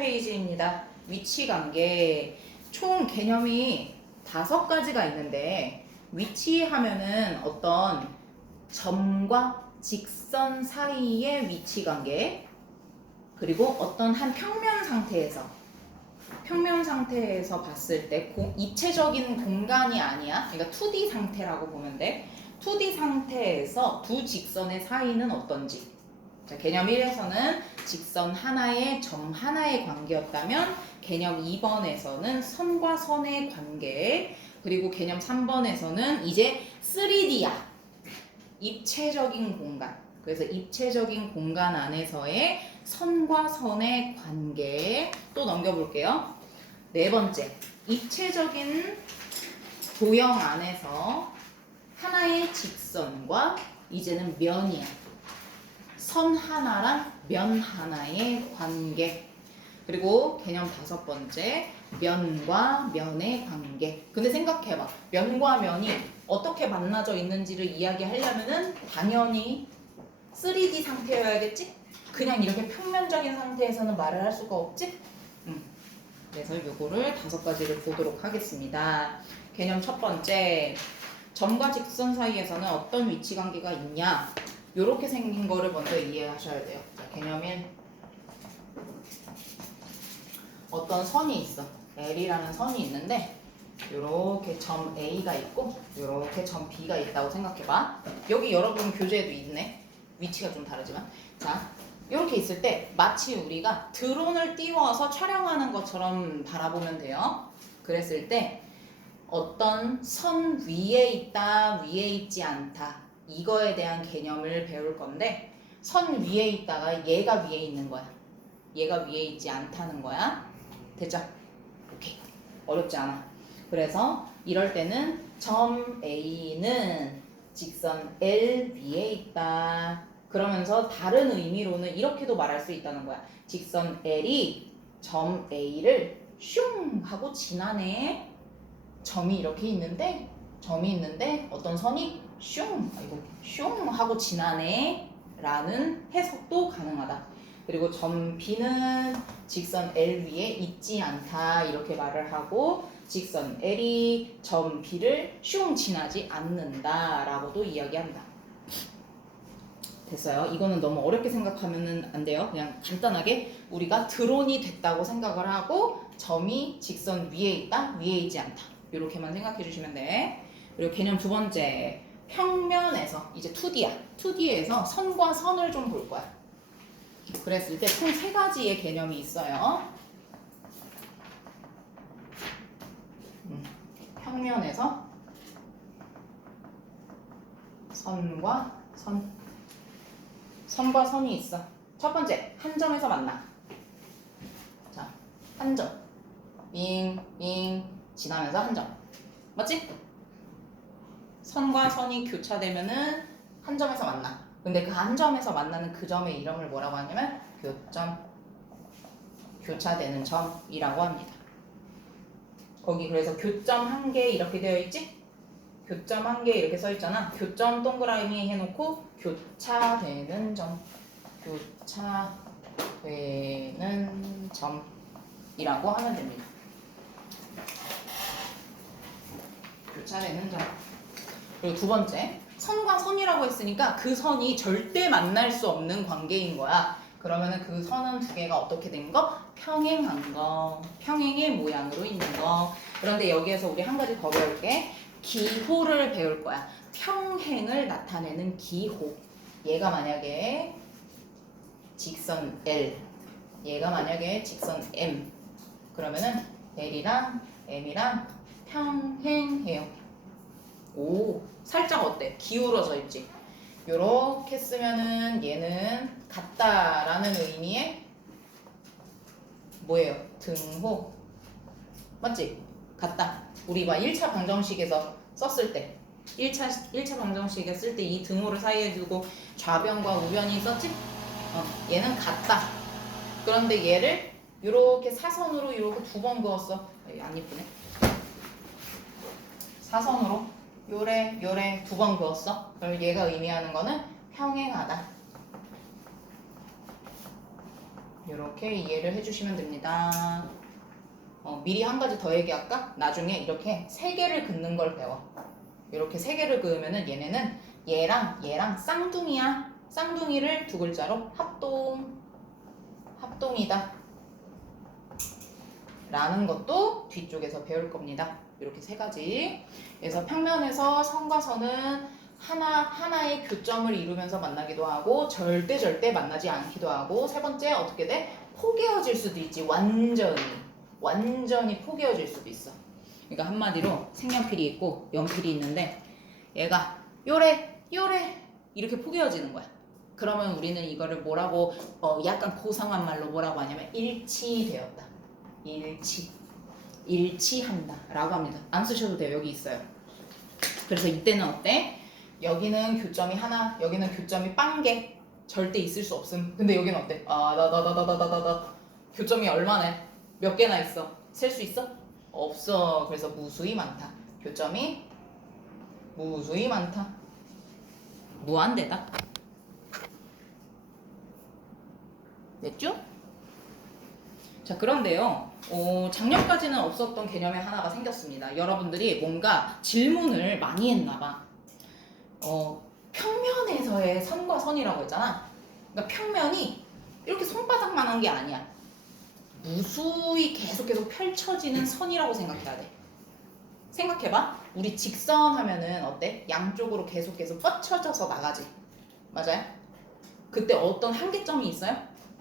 18페이지입니다. 위치관계. 총 개념이 5가지가 있는데 위치하면은 어떤 점과 직선 사이의 위치관계, 그리고 어떤 한 평면 상태에서 봤을 때 입체적인 공간이 아니야. 그러니까 2D 상태라고 보면 돼. 2D 상태에서 두 직선의 사이는 어떤지. 자, 개념 1에서는 직선 하나에 점 하나의 관계였다면 개념 2번에서는 선과 선의 관계, 그리고 개념 3번에서는 이제 3D야. 입체적인 공간. 그래서 입체적인 공간 안에서의 선과 선의 관계. 또 넘겨볼게요. 4번째, 입체적인 도형 안에서 하나의 직선과 이제는 면이야. 선 하나랑 면 하나의 관계. 그리고 개념 5번째, 면과 면의 관계. 근데 생각해봐. 면과 면이 어떻게 만나져 있는지를 이야기하려면은 당연히 3D 상태여야겠지? 그냥 이렇게 평면적인 상태에서는 말을 할 수가 없지? 그래서 요거를 5가지를 보도록 하겠습니다. 개념 첫 번째, 점과 직선 사이에서는 어떤 위치 관계가 있냐? 요렇게 생긴 거를 먼저 이해하셔야 돼요. 자, 개념 1. 어떤 선이 있어. L이라는 선이 있는데 요렇게 점 A가 있고 요렇게 점 B가 있다고 생각해봐. 여기 여러분 교재에도 있네. 위치가 좀 다르지만. 자, 이렇게 있을 때 마치 우리가 드론을 띄워서 촬영하는 것처럼 바라보면 돼요. 그랬을 때 어떤 선 위에 있다, 위에 있지 않다, 이거에 대한 개념을 배울 건데, 선 위에 있다가 얘가 위에 있는 거야. 얘가 위에 있지 않다는 거야. 됐죠? 오케이. 어렵지 않아. 그래서 이럴 때는 점 A는 직선 L 위에 있다. 그러면서 다른 의미로는 이렇게도 말할 수 있다는 거야. 직선 L이 점 A를 슝 하고 지나네. 점이 이렇게 있는데, 어떤 선이 슝 하고 지나네 라는 해석도 가능하다. 그리고 점 B는 직선 L 위에 있지 않다 이렇게 말을 하고, 직선 L이 점 B를 슝 지나지 않는다 라고도 이야기한다. 됐어요. 이거는 너무 어렵게 생각하면 안 돼요. 그냥 간단하게 우리가 드론이 됐다고 생각을 하고 점이 직선 위에 있다, 위에 있지 않다. 이렇게만 생각해 주시면 돼. 그리고 개념 2번째, 평면에서 이제 2D야. 2D에서 선과 선을 좀 볼 거야. 그랬을 때 총 3가지의 개념이 있어요. 평면에서 선과 선이 있어. 첫 번째, 한 점에서 만나. 자, 한 점. 윙 지나면서 한 점. 맞지? 선과 선이 교차되면은 한 점에서 만나. 근데 그 한 점에서 만나는 그 점의 이름을 뭐라고 하냐면 교점. 교차되는 점이라고 합니다. 거기 그래서 교점 한 개 이렇게 되어 있지? 교점 한 개 이렇게 써 있잖아. 교점 동그라미 해놓고 교차되는 점. 교차되는 점이라고 하면 됩니다. 교차되는 점. 그리고 2번째, 선과 선이라고 했으니까 그 선이 절대 만날 수 없는 관계인 거야. 그러면은 그 선은 2개가 어떻게 된 거? 평행한 거. 평행의 모양으로 있는 거. 그런데 여기에서 우리 한 가지 더 배울게. 기호를 배울 거야. 평행을 나타내는 기호. 얘가 만약에 직선 L, 얘가 만약에 직선 M, 그러면은 L이랑 M이랑 평행해요. 오, 살짝 어때? 기울어져 있지? 요렇게 쓰면은 얘는 같다라는 의미의 뭐예요? 등호. 맞지? 같다. 우리 막 1차 방정식에서 썼을 때 1차 방정식에 쓸 때 이 등호를 사이에 두고 좌변과 우변이 썼지? 얘는 같다. 그런데 얘를 이렇게 사선으로 이렇게 2번 그었어. 안 이쁘네. 사선으로 요래 2번 그었어. 그럼 얘가 의미하는 거는 평행하다. 이렇게 이해를 해주시면 됩니다. 미리 한 가지 더 얘기할까? 나중에 이렇게 세 개를 긋는 걸 배워. 이렇게 세 개를 그으면은 얘네는 얘랑 쌍둥이야. 쌍둥이를 두 글자로 합동이다 라는 것도 뒤쪽에서 배울 겁니다. 이렇게 세 가지. 그래서 평면에서 선과 선은 하나의 교점을 이루면서 만나기도 하고 절대 만나지 않기도 하고, 세 번째 어떻게 돼? 포개어질 수도 있지. 완전히 포개어질 수도 있어. 그러니까 한마디로 색연필이 있고 연필이 있는데 얘가 요래 이렇게 포개어지는 거야. 그러면 우리는 이거를 뭐라고 약간 고상한 말로 뭐라고 하냐면 일치되었다. 일치한다 라고 합니다. 안 쓰셔도 돼요. 여기 있어요. 그래서 이때는 어때? 여기는 교점이 하나, 여기는 교점이 빵개. 절대 있을 수 없음. 근데 여기는 어때? 교점이 얼마네? 몇 개나 있어? 셀 수 있어? 없어. 그래서 무수히 많다. 교점이 무수히 많다. 무한대다. 됐죠? 자, 그런데요. 작년까지는 없었던 개념의 하나가 생겼습니다. 여러분들이 뭔가 질문을 많이 했나봐. 평면에서의 선과 선이라고 했잖아. 그러니까 평면이 이렇게 손바닥만한 게 아니야. 무수히 계속 펼쳐지는 선이라고 생각해야 돼. 생각해봐. 우리 직선 하면은 어때? 양쪽으로 계속 뻗쳐져서 나가지. 맞아요? 그때 어떤 한계점이 있어요?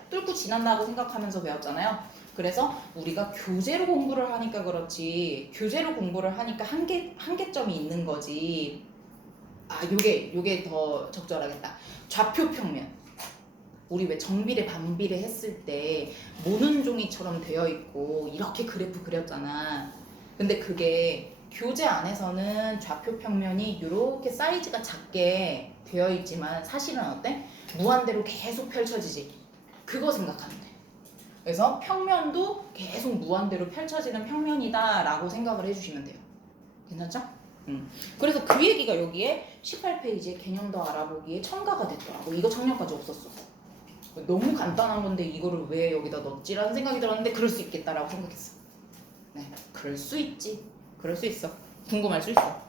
뚫고 지난다고 생각하면서 배웠잖아요. 그래서 우리가 교재로 공부를 하니까 그렇지, 교재로 공부를 하니까 한계점이 있는 거지. 요게 더 적절하겠다. 좌표 평면. 우리 왜 정비례 반비례 했을 때 모는 종이처럼 되어 있고 이렇게 그래프 그렸잖아. 근데 그게 교재 안에서는 좌표 평면이 이렇게 사이즈가 작게 되어 있지만 사실은 어때? 무한대로 계속 펼쳐지지. 그거 생각하면 돼. 그래서 평면도 계속 무한대로 펼쳐지는 평면이다 라고 생각을 해주시면 돼요. 괜찮죠? 그래서 그 얘기가 여기에 18페이지에 개념 더 알아보기에 첨가가 됐더라고. 이거 작년까지 없었어. 너무 간단한 건데 이거를 왜 여기다 넣었지라는 생각이 들었는데 그럴 수 있겠다라고 생각했어. 네, 그럴 수 있지. 그럴 수 있어. 궁금할 수 있어.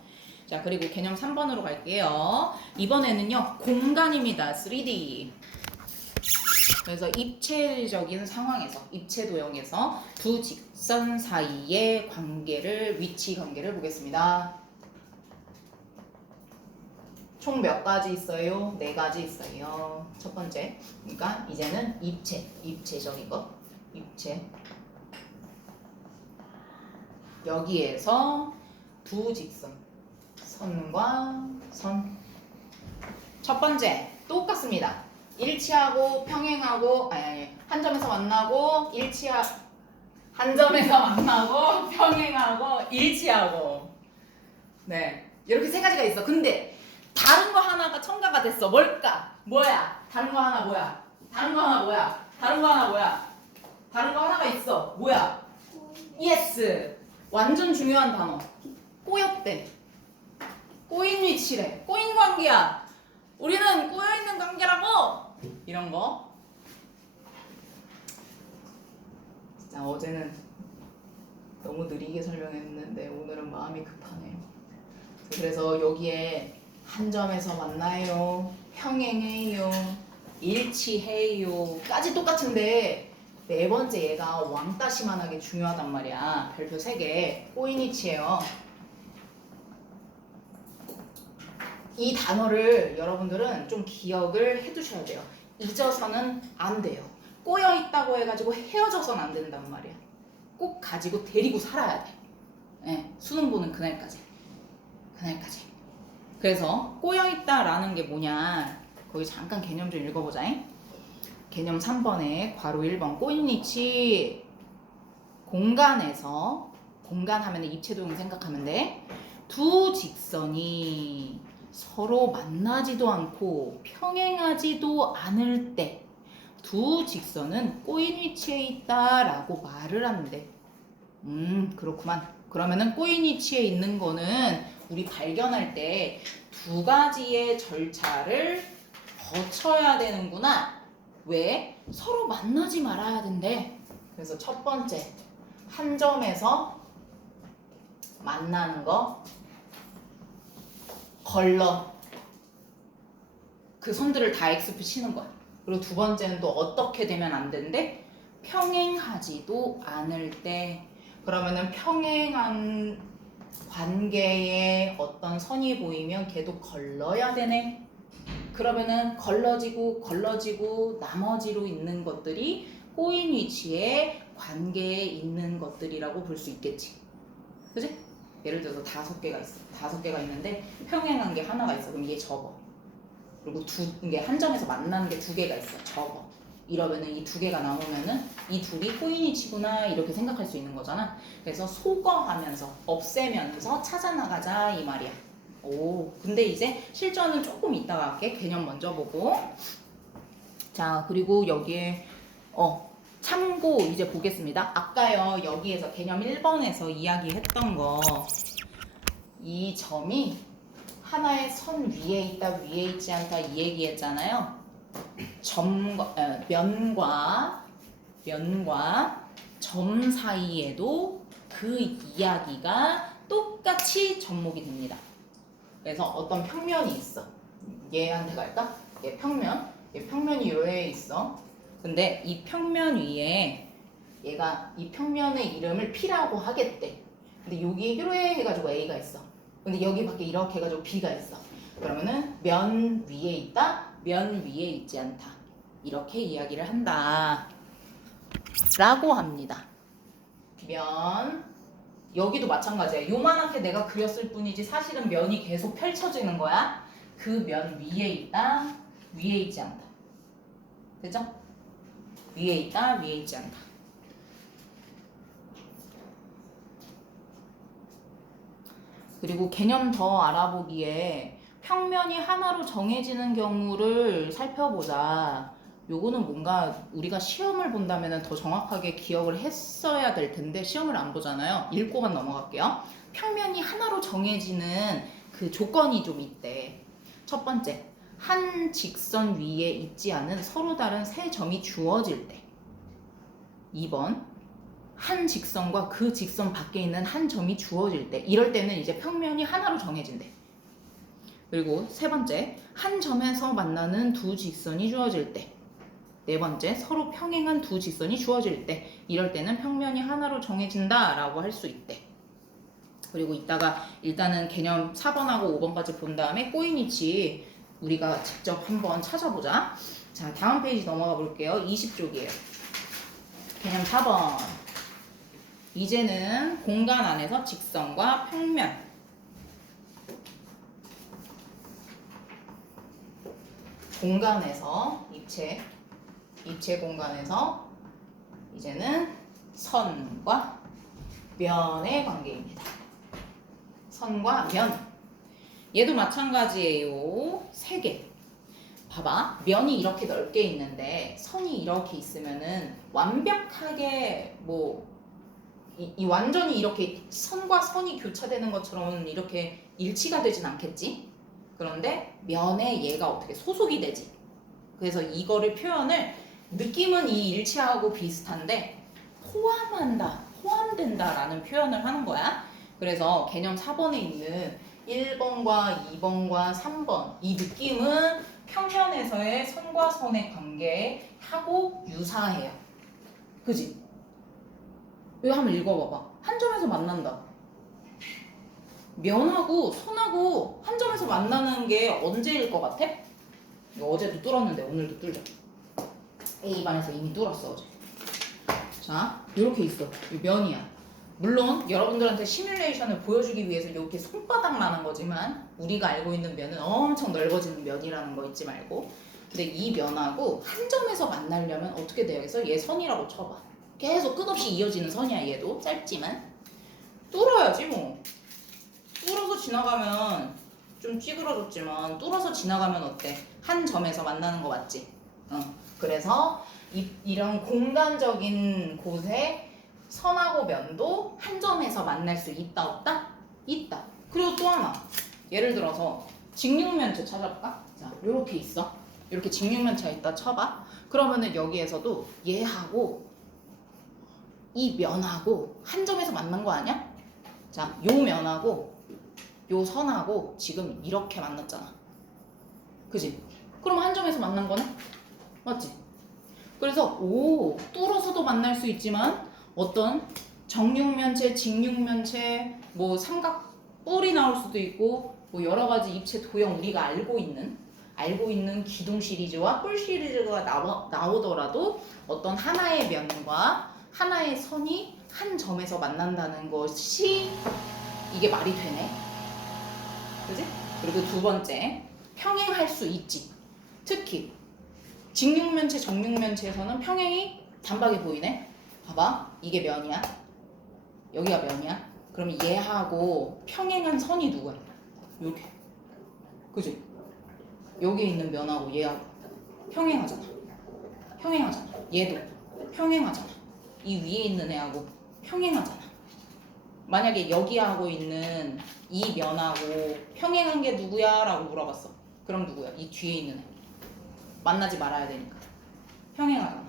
자, 그리고 개념 3번으로 갈게요. 이번에는요, 공간입니다. 3D. 그래서 입체적인 상황에서, 입체 도형에서 두 직선 사이의 관계를, 위치 관계를 보겠습니다. 총 몇 가지 있어요? 4가지 있어요. 첫 번째. 그러니까 이제는 입체적인 것. 입체. 여기에서 두 직선. 선과 선. 첫 번째. 똑같습니다. 일치하고 평행하고 한 점에서 만나고 한 점에서 만나고 평행하고 일치하고. 네. 이렇게 3가지가 있어. 근데 다른 거 하나가 첨가가 됐어. 뭘까? 뭐야? 다른 거 하나 뭐야? 다른 거 하나 뭐야? 다른 거 하나 뭐야? 다른 거 하나가 있어. 뭐야? 예스. 완전 중요한 단어. 꼬였대. 꼬인 위치래. 꼬인 관계야. 우리는 꼬여있는 관계라고. 이런 거. 진짜 어제는 너무 느리게 설명했는데 오늘은 마음이 급하네요. 그래서 여기에 한 점에서 만나요, 평행해요, 일치해요 까지 똑같은데 4번째 얘가 왕따시만하게 중요하단 말이야. 별표 3개. 꼬인 위치예요. 이 단어를 여러분들은 좀 기억을 해두셔야 돼요. 잊어서는 안 돼요. 꼬여있다고 해가지고 헤어져서는 안 된단 말이야. 꼭 가지고 데리고 살아야 돼. 네, 수능 보는 그날까지. 그래서 꼬여있다라는 게 뭐냐, 거기 잠깐 개념 좀 읽어보자. 개념 3번에 괄호 1번 꼬인 위치. 공간에서, 공간 하면 입체도형 생각하면 돼. 두 직선이 서로 만나지도 않고 평행하지도 않을 때 두 직선은 꼬인 위치에 있다라고 말을 하는데, 그렇구만. 그러면은 꼬인 위치에 있는 거는 우리 발견할 때 2가지의 절차를 거쳐야 되는구나 왜? 서로 만나지 말아야 된대. 그래서 첫 번째, 한 점에서 만나는 거 걸러. 그 선들을 다 X표 치는 거야. 그리고 두 번째는 또 어떻게 되면 안 된대? 평행하지도 않을 때. 그러면은 평행한 관계에 어떤 선이 보이면 걔도 걸러야 되네. 그러면은 걸러지고 나머지로 있는 것들이 꼬인 위치에 관계에 있는 것들이라고 볼 수 있겠지. 그지? 예를 들어서 5개가 있어. 5개가 있는데 평행한 게 하나가 있어. 그럼 얘 접어. 그리고 이게 한 점에서 만나는 게 2개가 있어. 접어. 이러면은 이 2개가 나오면은 이 둘이 꼬인 위치구나 이렇게 생각할 수 있는 거잖아. 그래서 소거하면서 없애면서 찾아나가자 이 말이야. 오, 근데 이제 실전은 조금 이따가 할게. 개념 먼저 보고. 자, 그리고 여기에 참고 이제 보겠습니다. 아까요 여기에서 개념 1번에서 이야기했던 거, 이 점이 하나의 선 위에 있다 위에 있지 않다 이 얘기했잖아요. 면과 점 사이에도 그 이야기가 똑같이 접목이 됩니다. 그래서 어떤 평면이 있어. 얘한테 갈까? 얘 평면이 요에 있어. 근데 이 평면 위에 얘가 이 평면의 이름을 P라고 하겠대. 근데 여기에 이렇게 해가지고 A가 있어. 근데 여기 밖에 이렇게 해가지고 B가 있어. 그러면은 면 위에 있다, 면 위에 있지 않다. 이렇게 이야기를 한다. 라고 합니다. 면, 여기도 마찬가지야. 요만하게 내가 그렸을 뿐이지 사실은 면이 계속 펼쳐지는 거야. 그 면 위에 있다, 위에 있지 않다. 되죠? 위에 있다, 위에 있지 않다. 그리고 개념 더 알아보기에 평면이 하나로 정해지는 경우를 살펴보자. 요거는 뭔가 우리가 시험을 본다면 더 정확하게 기억을 했어야 될 텐데 시험을 안 보잖아요. 읽고만 넘어갈게요. 평면이 하나로 정해지는 그 조건이 좀 있대. 첫 번째, 한 직선 위에 있지 않은 서로 다른 세 점이 주어질 때. 2번, 한 직선과 그 직선 밖에 있는 한 점이 주어질 때. 이럴 때는 이제 평면이 하나로 정해진대. 그리고 세 번째, 한 점에서 만나는 두 직선이 주어질 때. 네 번째, 서로 평행한 두 직선이 주어질 때. 이럴 때는 평면이 하나로 정해진다 라고 할 수 있대. 그리고 이따가 일단은 개념 4번하고 5번까지 본 다음에 꼬인 위치 우리가 직접 한번 찾아보자. 자, 다음 페이지 넘어가 볼게요. 20쪽이에요. 개념 4번. 이제는 공간 안에서 직선과 평면, 공간에서 입체 공간에서 이제는 선과 면의 관계입니다. 선과 면. 얘도 마찬가지예요. 3개. 봐봐. 면이 이렇게 넓게 있는데 선이 이렇게 있으면은 완벽하게 이 완전히 이렇게 선과 선이 교차되는 것처럼 이렇게 일치가 되진 않겠지? 그런데 면에 얘가 어떻게 소속이 되지? 그래서 이거를 표현을 느낌은 이 일치하고 비슷한데 포함된다 라는 표현을 하는 거야. 그래서 개념 4번에 있는 1번과 2번과 3번 이 느낌은 평면에서의 선과 선의 관계하고 유사해요. 그지? 이거 한번 읽어봐봐. 한 점에서 만난다. 면하고 선하고 한 점에서 만나는 게 언제일 것 같아? 이거 어제도 뚫었는데 오늘도 뚫자. A반에서 이미 뚫었어 어제. 자, 이렇게 있어. 이 면이야. 물론 여러분들한테 시뮬레이션을 보여주기 위해서 이렇게 손바닥만한 거지만 우리가 알고 있는 면은 엄청 넓어지는 면이라는 거 잊지 말고. 근데 이 면하고 한 점에서 만나려면 어떻게 돼야겠어? 얘 선이라고 쳐봐. 계속 끝없이 이어지는 선이야. 얘도 짧지만 뚫어야지 뭐. 뚫어서 지나가면 좀 찌그러졌지만 뚫어서 지나가면 어때? 한 점에서 만나는 거 맞지? 그래서 이런 공간적인 곳에 선하고 면도 한 점에서 만날 수 있다 없다? 있다. 그리고 또 하나. 예를 들어서 직육면체 찾아볼까? 자, 요렇게 있어. 이렇게 직육면체가 있다 쳐봐. 그러면은 여기에서도 얘하고 이 면하고 한 점에서 만난 거 아니야? 자, 요 면하고 요 선하고 지금 이렇게 만났잖아. 그지? 그럼 한 점에서 만난 거네? 맞지? 그래서 뚫어서도 만날 수 있지만 어떤 정육면체, 직육면체, 뭐 삼각 뿔이 나올 수도 있고 뭐 여러 가지 입체 도형 우리가 알고 있는 기둥 시리즈와 뿔 시리즈가 나오더라도 어떤 하나의 면과 하나의 선이 한 점에서 만난다는 것이 이게 말이 되네. 그지? 그리고 두 번째, 평행할 수 있지. 특히 직육면체, 정육면체에서는 평행이 단박에 보이네. 봐봐, 이게 면이야. 여기가 면이야. 그럼 얘하고 평행한 선이 누구야? 이렇게. 그지? 여기에 있는 면하고 얘하고 평행하잖아. 얘도 평행하잖아. 이 위에 있는 애하고 평행하잖아. 만약에 여기하고 있는 이 면하고 평행한 게 누구야? 라고 물어봤어. 그럼 누구야? 이 뒤에 있는 애. 만나지 말아야 되니까. 평행하잖아.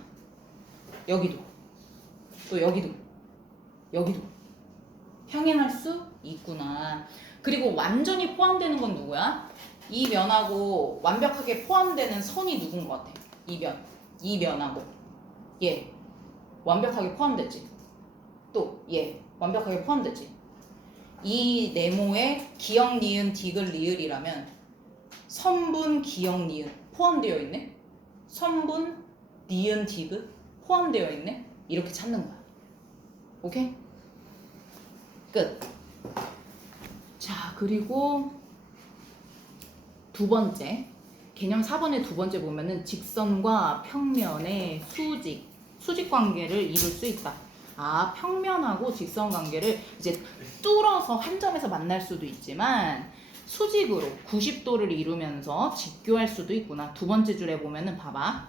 여기도. 또 여기도. 평행할 수 있구나. 그리고 완전히 포함되는 건 누구야? 이 면하고 완벽하게 포함되는 선이 누군 것 같아? 이 면하고 얘 완벽하게 포함됐지. 또 얘 완벽하게 포함됐지. 이 네모에 기역, 니은, 디귿, 리을이라면 선분, 기역, 니은 포함되어 있네. 선분, 니은, 디귿 포함되어 있네. 이렇게 찾는 거야. 오케이? 끝. 자, 그리고 두 번째 개념 4번의 두 번째 보면은 직선과 평면의 수직 관계를 이룰 수 있다. 아, 평면하고 직선 관계를 이제 뚫어서 한 점에서 만날 수도 있지만 수직으로 90도를 이루면서 직교할 수도 있구나. 두 번째 줄에 보면은 봐봐.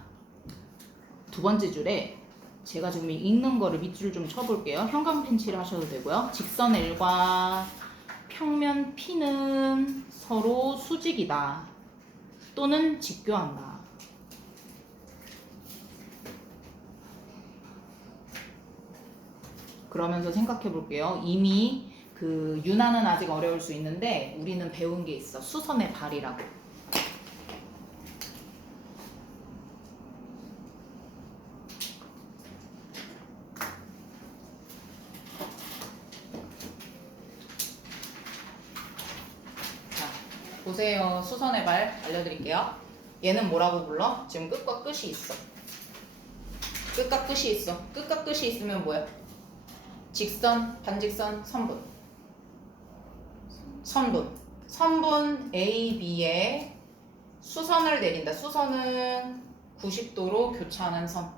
두 번째 줄에 제가 지금 읽는 거를 밑줄 좀 쳐볼게요. 형광 펜치를 하셔도 되고요. 직선 L과 평면 P는 서로 수직이다. 또는 직교한다. 그러면서 생각해 볼게요. 이미 그 윤하는 아직 어려울 수 있는데 우리는 배운 게 있어. 수선의 발이라고. 보세요. 수선의 발 알려드릴게요. 얘는 뭐라고 불러? 지금 끝과 끝이 있어. 끝과 끝이 있으면 뭐야? 직선, 반직선, 선분. 선분 A, B에 수선을 내린다. 수선은 90도로 교차하는 선.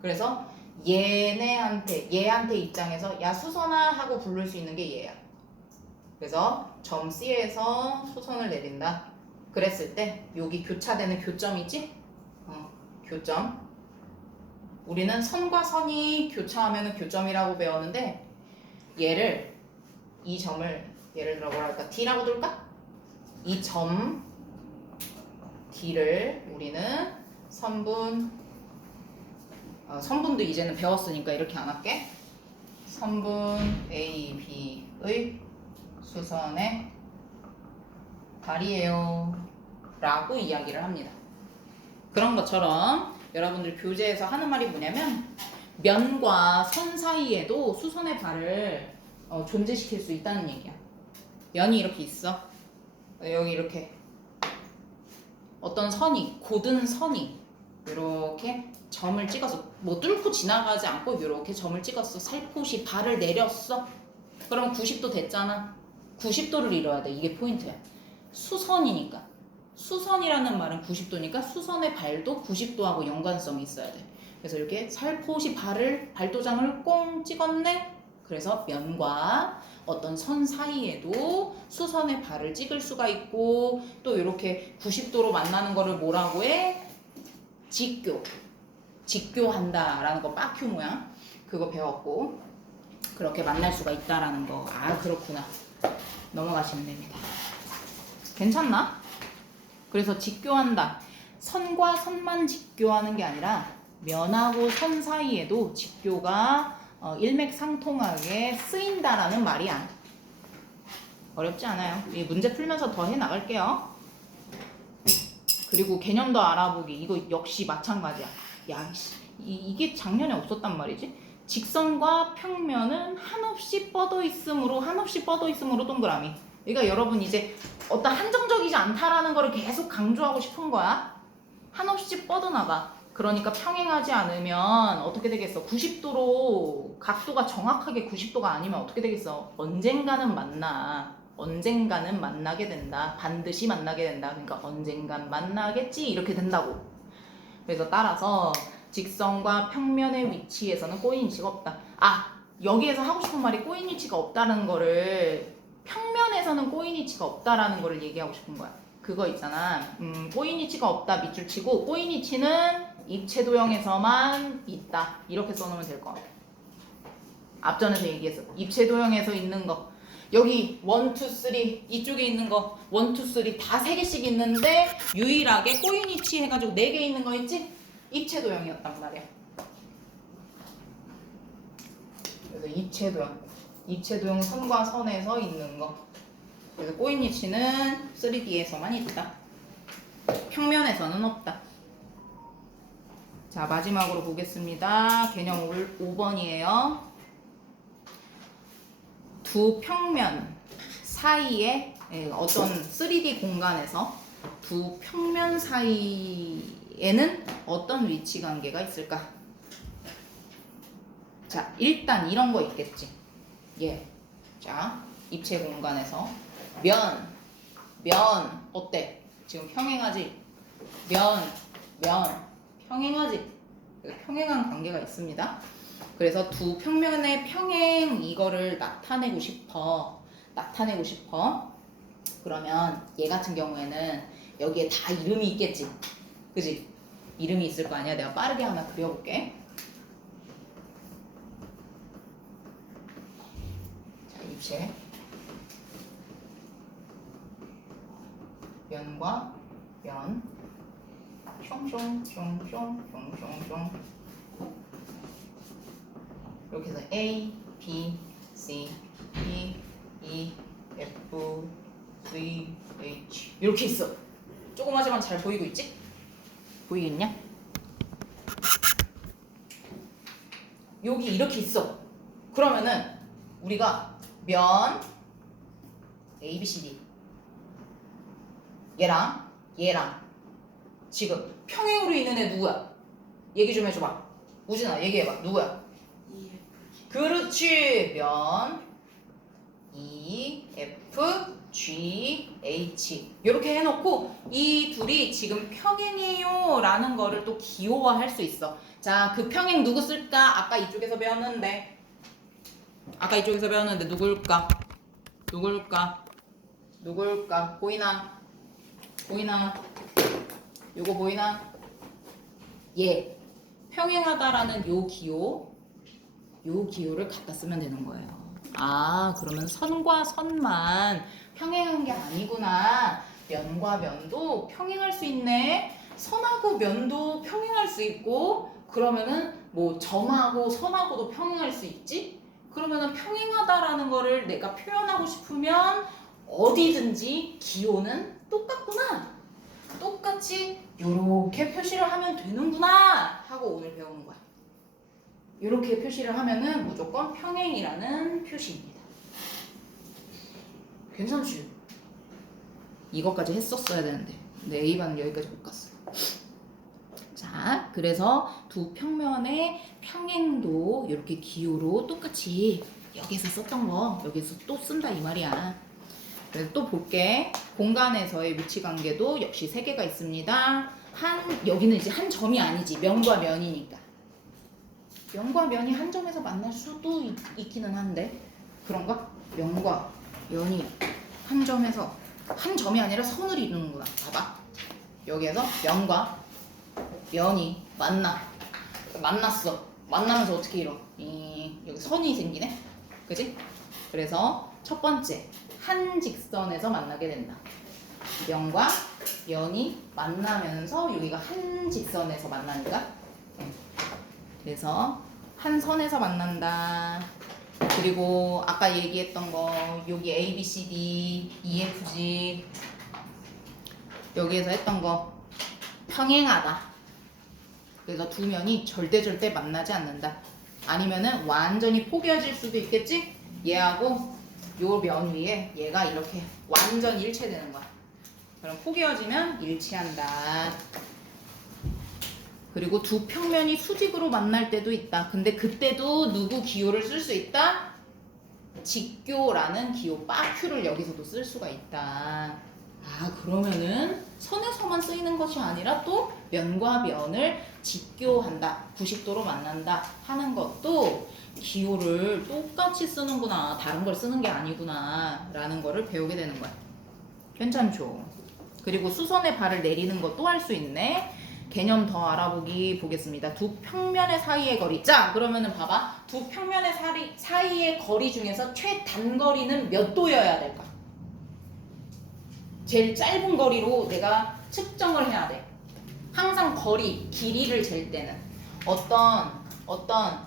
그래서 얘한테 입장에서 야 수선아 하고 부를 수 있는 게 얘야. 그래서 점 C에서 수선을 내린다. 그랬을 때 여기 교차되는 교점이지? 교점. 우리는 선과 선이 교차하면 교점이라고 배웠는데 얘를 이 점을 예를 들어 뭐랄까 D라고 둘까? 이 점 D를 우리는 선분도 이제는 배웠으니까 이렇게 안 할게. 선분 A, B의 수선의 발이에요 라고 이야기를 합니다. 그런 것처럼 여러분들 교재에서 하는 말이 뭐냐면 면과 선 사이에도 수선의 발을 존재시킬 수 있다는 얘기야. 면이 이렇게 있어. 여기 이렇게 어떤 선이, 고든 선이 이렇게 점을 찍어서 뭐 뚫고 지나가지 않고 이렇게 점을 찍었어. 살포시 발을 내렸어. 그럼 90도 됐잖아. 90도를 이뤄야 돼. 이게 포인트야. 수선이니까. 수선이라는 말은 90도니까 수선의 발도 90도하고 연관성이 있어야 돼. 그래서 이렇게 살포시 발도장을 꽁 찍었네. 그래서 면과 어떤 선 사이에도 수선의 발을 찍을 수가 있고 또 이렇게 90도로 만나는 거를 뭐라고 해? 직교한다라는 거 빠큐 모양 그거 배웠고 그렇게 만날 수가 있다라는 거. 아 그렇구나. 넘어가시면 됩니다. 괜찮나? 그래서 직교한다. 선과 선만 직교하는 게 아니라 면하고 선 사이에도 직교가 일맥상통하게 쓰인다라는 말이야. 어렵지 않아요. 이 문제 풀면서 더 해나갈게요. 그리고 개념도 알아보기. 이거 역시 마찬가지야. 야, 이게 작년에 없었단 말이지. 직선과 평면은 한없이 뻗어 있으므로 동그라미. 그러니까 여러분 이제 어떤 한정적이지 않다라는 거를 계속 강조하고 싶은 거야. 한없이 뻗어나가. 그러니까 평행하지 않으면 어떻게 되겠어? 90도로 각도가 정확하게 90도가 아니면 어떻게 되겠어? 언젠가는 만나게 된다. 반드시 만나게 된다. 그러니까 언젠간 만나겠지 이렇게 된다고. 그래서 따라서 직선과 평면의 위치에서는 꼬인 위치가 없다. 여기에서 하고 싶은 말이 꼬인 위치가 없다는 거를 평면에서는 꼬인 위치가 없다라는 거를 얘기하고 싶은 거야. 그거 있잖아. 꼬인 위치가 없다 밑줄 치고 꼬인 위치는 입체 도형에서만 있다. 이렇게 써놓으면 될 것 같아. 앞전에서 얘기했어. 입체 도형에서 있는 거. 여기 1, 2, 3 이쪽에 있는 거 1, 2, 3 다 3개씩 있는데 유일하게 꼬인 위치 해가지고 4개 있는 거 있지? 입체 도형이었단 말이야. 그래서 입체 도형 선과 선에서 있는 거. 그래서 꼬인 위치는 3D에서만 있다. 평면에서는 없다. 자, 마지막으로 보겠습니다. 개념 5번이에요. 두 평면 사이에 어떤 3D 공간에서 두 평면 사이에는 어떤 위치 관계가 있을까? 자, 일단 이런 거 있겠지. 자, 입체 공간에서 면 어때? 지금 평행하지? 면 평행하지? 평행한 관계가 있습니다. 그래서 두 평면의 평행 이거를 나타내고 싶어. 그러면 얘 같은 경우에는 여기에 다 이름이 있겠지. 그지? 이름이 있을 거 아니야. 내가 빠르게 하나 그려볼게. 자, 입체 면과 면 숑숑 이렇게 해서 A, B, C, D, E, F, G, H 이렇게 있어. 조그마지만 잘 보이고 있지? 보이겠냐? 여기 이렇게 있어. 그러면은 우리가 면 A, B, C, D 얘랑 지금 평행으로 있는 애 누구야? 얘기 좀 해줘봐. 우진아 얘기해봐. 누구야? 그렇지. 면 E, F, G, H 이렇게 해놓고 이 둘이 지금 평행해요 라는 거를 또 기호화할 수 있어. 자, 그 평행 누구 쓸까? 아까 이쪽에서 배웠는데 누굴까? 보이나? 요거 보이나? 예. 평행하다라는 요 기호를 갖다 쓰면 되는 거예요. 그러면 선과 선만 평행한 게 아니구나. 면과 면도 평행할 수 있네. 선하고 면도 평행할 수 있고, 그러면은 뭐 점하고 선하고도 평행할 수 있지? 그러면은 평행하다라는 거를 내가 표현하고 싶으면 어디든지 기호는 똑같구나. 똑같이 요렇게 표시를 하면 되는구나 하고 오늘 배우는 거야. 이렇게 표시를 하면은 무조건 평행이라는 표시입니다. 괜찮지? 이것까지 했었어야 되는데 내 A반은 여기까지 못 갔어. 자, 그래서 두 평면의 평행도 이렇게 기호로 똑같이 여기서 썼던 거 여기서 또 쓴다 이 말이야. 그래서 또 볼게. 공간에서의 위치관계도 역시 3개가 있습니다. 여기는 이제 한 점이 아니지. 면과 면이니까. 면과 면이 한 점에서 만날 수도 있기는 한데, 그런가? 면과 면이 한 점에서, 한 점이 아니라 선을 이루는구나. 봐봐. 여기에서 면과 면이 만났어. 만나면서 어떻게 이뤄? 여기 선이 생기네? 그지? 그래서 첫 번째, 한 직선에서 만나게 된다. 면과 면이 만나면서 여기가 한 직선에서 만나니까 그래서 한 선에서 만난다. 그리고 아까 얘기했던 거 여기 A, B, C, D, E, F, G 여기에서 했던 거 평행하다. 그래서 두 면이 절대 만나지 않는다. 아니면은 완전히 포개어질 수도 있겠지? 얘하고 요 면 위에 얘가 이렇게 완전 일체되는 거야. 그럼 포개어지면 일치한다. 그리고 두 평면이 수직으로 만날 때도 있다. 근데 그때도 누구 기호를 쓸 수 있다? 직교라는 기호 빠큐를 여기서도 쓸 수가 있다. 아, 그러면은 선에서만 쓰이는 것이 아니라 또 면과 면을 직교한다, 90도로 만난다 하는 것도 기호를 똑같이 쓰는구나, 다른 걸 쓰는 게 아니구나 라는 거를 배우게 되는 거야. 괜찮죠? 그리고 수선에 발을 내리는 것도 할 수 있네. 개념 더 알아보기 보겠습니다. 두 평면의 사이의 거리. 자, 그러면은 봐봐. 두 평면의 사이의 거리 중에서 최단거리는 몇 도여야 될까? 제일 짧은 거리로 내가 측정을 해야 돼. 항상 거리, 길이를 잴 때는 어떤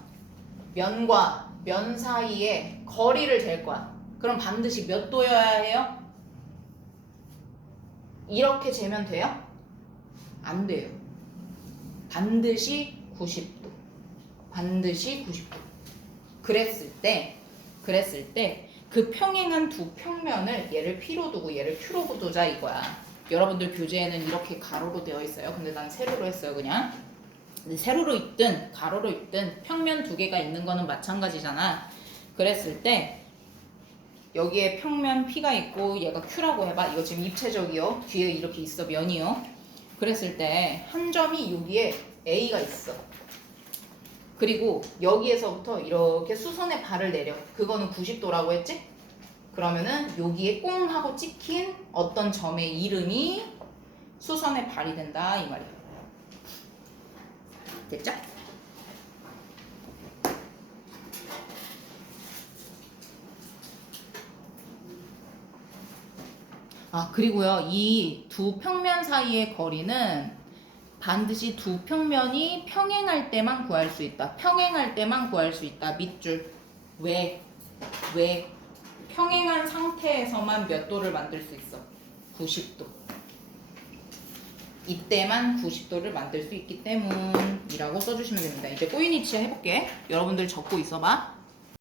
면과 면 사이에 거리를 잴 거야. 그럼 반드시 몇 도여야 해요? 이렇게 재면 돼요? 안 돼요. 반드시 90도. 반드시 90도. 그랬을 때 그 평행한 두 평면을 얘를 P로 두고 얘를 Q로 두자 이거야. 여러분들 교재에는 이렇게 가로로 되어 있어요. 근데 난 세로로 했어요, 그냥. 근데 세로로 있든 가로로 있든 평면 두 개가 있는 거는 마찬가지잖아. 그랬을 때 여기에 평면 P가 있고 얘가 Q라고 해봐. 이거 지금 입체적이요. 뒤에 이렇게 있어, 면이요. 그랬을 때 한 점이 여기에 A가 있어. 그리고 여기에서부터 이렇게 수선의 발을 내려. 그거는 90도라고 했지? 그러면은 여기에 꽁 하고 찍힌 어떤 점의 이름이 수선의 발이 된다 이 말이야. 됐죠? 아, 그리고요, 이 두 평면 사이의 거리는 반드시 두 평면이 평행할 때만 구할 수 있다. 평행할 때만 구할 수 있다. 밑줄. 왜? 평행한 상태에서만 몇 도를 만들 수 있어? 90도. 이때만 90도를 만들 수 있기 때문이라고 써주시면 됩니다. 이제 꼬이니치 해볼게. 여러분들 적고 있어봐.